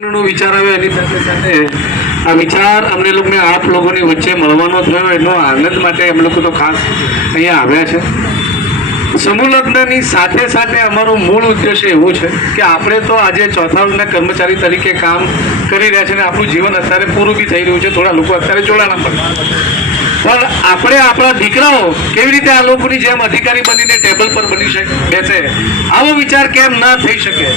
નો વિચાર આવ્યો એની સાથે સાથે આ વિચાર અમને લોકોને આપ લોકોની વચ્ચે મળવાનો થયો એનો આનંદ માટે અમે લોકો તો ખાસ અહીંયા આવ્યા છે. સમૂહ લગ્નની સાથે સાથે અમારો મૂળ ઉદ્દેશ્ય એવો છે કે આપણે તો આજે ચોથા વર્ગના કર્મચારી તરીકે કામ કરી રહ્યા છે અને આપણું જીવન અત્યારે પૂરું બી થઈ રહ્યું છે. થોડા લોકો અત્યારે જોડાણા પણ આપણે આપણા દીકરાઓ કેવી રીતે આ લોકોની જેમ અધિકારી બનીને ટેબલ પર બની બેસે આવો વિચાર કેમ ના થઈ શકે?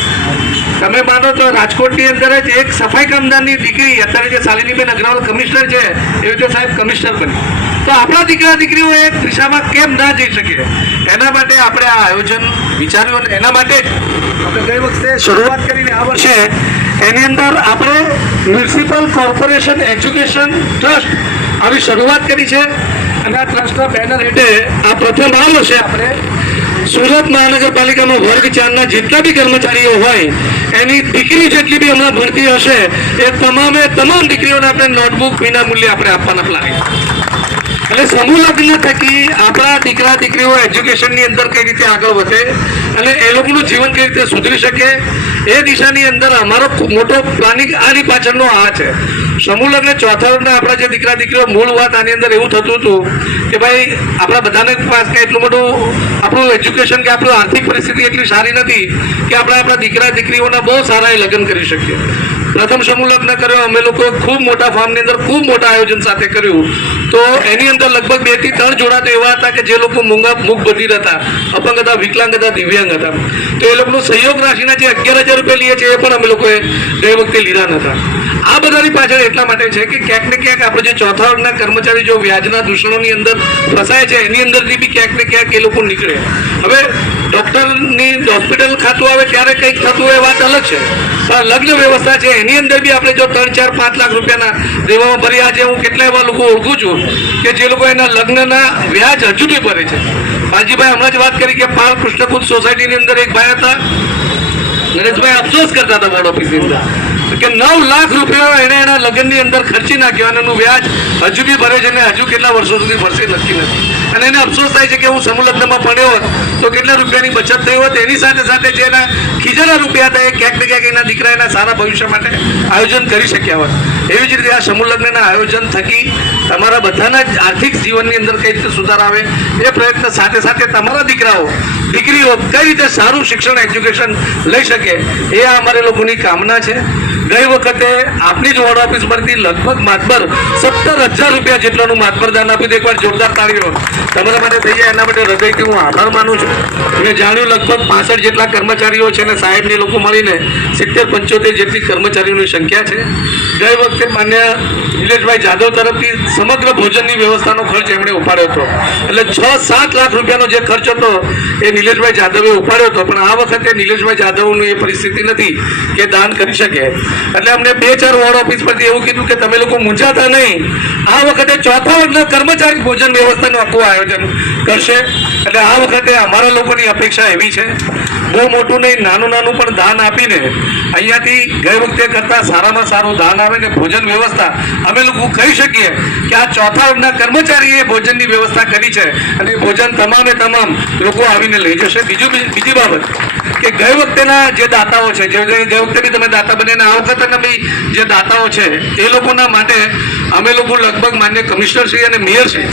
તમે માનો તો રાજકોટની અંદર જ એક સફાઈ કામદારની દીકરી અત્યારે જે શાલિનીબેન અગ્રવાલ કમિશનર છે એવી રીતે સાહેબ કમિશનર બની, તો આપણા દીકરા દીકરીઓ એક દિશામાં કેમ ના જઈ શકે? એના માટે આપણે આ આયોજન વિચાર્યું અને એના માટે આપણે ગઈ વખતે શરૂઆત કરીને આ વર્ષે એની અંદર આપણે મ્યુનિસિપલ કોર્પોરેશન એજ્યુકેશન ટ્રસ્ટ આવી શરૂઆત કરી છે અને આ ટ્રસ્ટના બેનર હેઠે આ પ્રથમ આ વર્ષે આપણે સુરત મહાનગરપાલિકામાં વર્ગ 4ના જેટલા બી કર્મચારીઓ હોય એની દીકરી જેટલી બી હમણાં ભરતી હશે એ તમામે તમામ દીકરીઓને આપણે નોટબુક વિના મૂલ્યે આપણે આપવાના પ્લાનિંગ. એટલે સમૂહ લગ્ન થકી આપણા દીકરા દીકરીઓ એજ્યુકેશનની અંદર કઈ રીતે આગળ વધે અને એ લોકોનું જીવન કઈ રીતે સુધરી શકે એ દિશાની અંદર અમારો મોટો પ્લાનિંગ આની પાછળનો આ છે. સમૂહ લગ્ન ચોથા વર્ગના આપણા જે દીકરા દીકરીઓ મૂળ વાત આની અંદર એવું થતું હતું કે ભાઈ આપણા બધાને પાસે કંઈ એટલું મોટું આપણું એજ્યુકેશન કે આપણું આર્થિક પરિસ્થિતિ એટલી સારી નથી કે આપણે આપણા દીકરા દીકરીઓના બહુ સારા એ લગ્ન કરી શકીએ. પ્રથમ સમૂહ લગ્ન કર્યો અમે લોકો ખૂબ મોટા ફાર્મની અંદર ખૂબ મોટા આયોજન સાથે કર્યું, તો એની અંદર લગભગ 2 થી 3 જોડા તો એવા હતા કે જે લોકો મૂક બધિર હતા, અપંગ હતા, વિકલાંગ હતા, દિવ્યાંગ હતા, તો એ લોકોનું સહયોગ રાશિના જે 11,000 રૂપિયા લઈએ છીએ એ પણ અમે લોકોએ ગઈ વખતે લીધા નતા. આ બધાની પાછળ એટલા માટે છે કે ક્યાંક ને ક્યાંક આપણે જે ચોથા વર્ગના કર્મચારી જો વ્યાજના દૂષણોની અંદર ફસાય છે એની અંદરથી બી ક્યાંક ને ક્યાંક એ લોકો નીકળે. હવે ડૉક્ટરની હોસ્પિટલ ખાતું આવે ત્યારે કંઈક થતું હોય વાત અલગ છે, પણ લગ્ન વ્યવસ્થા છે એની અંદર બી આપણે જો 3, 4, 5 લાખ રૂપિયાના દેવામાં ભરી, આજે હું કેટલા એવા લોકો ઓળખું છું કે જે લોકો એના લગ્નના વ્યાજ હજુ બી ભરે છે. માજીભાઈ હમણાં જ વાત કરી કે પાલ કૃષ્ણકુંજ સોસાયટીની અંદર એક ભાઈ હતા, નરેશભાઈ અફસોસ કરતા હતા બોર્ડ ઓફિસની અંદર કે 9 લાખ રૂપિયા એને એના લગ્નની અંદર ખર્ચી નાખ્યો અને એનું વ્યાજ હજુ બી ભરે છે ને હજુ કેટલા વર્ષો સુધી ભરશે નક્કી નથી. અને એને અફસોસ થાય છે કે હું સમૂહ લગ્નમાં ભણ્યો હોત તો કેટલા રૂપિયાની બચત થઈ હોત. એની સાથે સાથે જે એના ખીજાના રૂપિયા હતા એ ક્યાંક ને ક્યાંક એના દીકરા એના સારા ભવિષ્ય માટે આયોજન કરી શક્યા હોત. એવી જ રીતે આ સમૂહ લગ્નના આયોજન થકી તમારા બધાના જ આર્થિક જીવનની અંદર કઈ રીતે સુધાર આવે એ પ્રયત્ન સાથે સાથે તમારા દીકરાઓ દીકરીઓ કઈ રીતે સારું શિક્ષણ એજ્યુકેશન લઈ શકે એ અમારે લોકોની કામના છે. ગઈ વખતે આપની જ વોર્ડ ઓફિસ પરથી લગભગ માતબર 17,000 રૂપિયા જેટલાનું માતબર દાન આપ્યું. એકવાર જોરદાર તાળીઓ તમારા માટે થઈ જાય એના માટે હૃદયથી હું આભાર માનું છું. મેં જાણ્યું લગભગ 65 જેટલા કર્મચારીઓ છે અને સાહેબને લોકો મળીને 70-75 જેટલી કર્મચારીઓની સંખ્યા છે. ગઈ વખતે માન્ય નિલેશભાઈ જાદવ તરફથી સમગ્ર ભોજનની વ્યવસ્થાનો ખર્ચ એમણે ઉપાડ્યો હતો, એટલે 6-7 લાખ રૂપિયાનો જે ખર્ચ હતો એ નિલેશભાઈ જાદવે ઉપાડ્યો હતો. પણ આ વખતે નિલેશભાઈ જાદવનું એ પરિસ્થિતિ નથી કે દાન કરી શકે, એટલે અમને 2-4 વોર્ડ ઓફિસ પરથી એવું કીધું કે તમે લોકો મૂંઝાતા નહીં, આ વખતે ચોથા વર્ગના કર્મચારી ભોજન વ્યવસ્થાનું આખું આયોજન કરશે. એટલે આ વખતે અમારા લોકોની અપેક્ષા એવી છે, બહુ મોટું નહીં, નાનું નાનું પણ દાન આપીને અહીંયાથી ગઈ વખતે કરતાં સારામાં સારું દાન આવે ને ભોજન વ્યવસ્થા અમે લોકો કહી શકીએ કે આ ચોથા વર્ગના કર્મચારીએ ભોજનની વ્યવસ્થા કરી છે અને ભોજન તમામે તમામ લોકો આવીને લઈ જશે. બીજી બાબત કે ગઈ વખતેના જે દાતાઓ છે, જે ગઈ વખતે બી તમે દાતા બને આ વખતના બી જે દાતાઓ છે એ લોકોના માટે અમે લોકો લગભગ માન્ય કમિશનરશ્રી અને મેયરશ્રી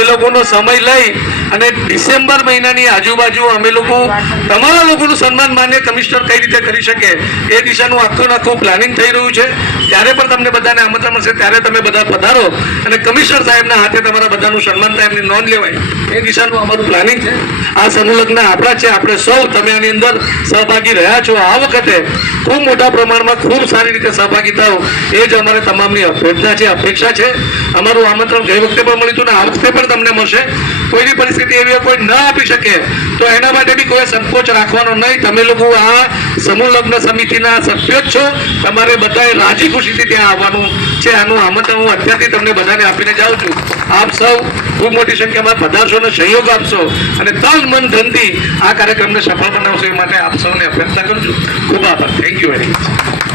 એ લોકોનો સમય લઈ અને ડિસેમ્બર મહિનાની આજુબાજુ અમે લોકો તમારા લોકોનું સન્માન માન્ય કમિશનર કઈ રીતે કરી શકે એ દિશાનું આખું પ્લાનિંગ થઈ રહ્યું છે. જ્યારે પણ તમને બધાને આમંત્રણ મળશે ત્યારે તમે બધા પધારો અને કમિશનર સાહેબના હાથે તમારા બધાનું સન્માન થાય, એમની નોંધ લેવાય એ દિશાનું અમારું પ્લાનિંગ છે. આ સમૂહ લગ્ન આપણા છે, આપણે સૌ તમે આની અંદર સહભાગી રહ્યા છો. આ વખતે ખૂબ મોટા પ્રમાણમાં ખૂબ સારી રીતે સહભાગી થાઓ એ જ અમારે તમામની અભ્યર્થના છે, અપેક્ષા છે. અમારું આમંત્રણ ગઈ વખતે પણ મળ્યું હતું ને આ વખતે પણ તમને મળશે. કોઈની પરિસ્થિતિ એવી કોઈ ન આપી શકે તો એના માટે બી કોઈ સંકોચ રાખવાનો નહીં. તમે લોકો આ સમૂહ લગ્ન સમિતિના સભ્યો જ છો, તમારે બધાએ રાજી ખુશીથી ત્યાં આવવાનું છે. આનું આમંત્રણ હું અત્યારથી તમને બધાને આપીને જાઉં છું. આપ સૌ ખૂબ મોટી સંખ્યામાં પધારશો અને સહયોગ આપશો અને તન મન ધનથી આ કાર્યક્રમને સફળ બનાવશો એ માટે આપ સૌને અભ્યર્થના કરું છું. ખૂબ આભાર. Thank you very much.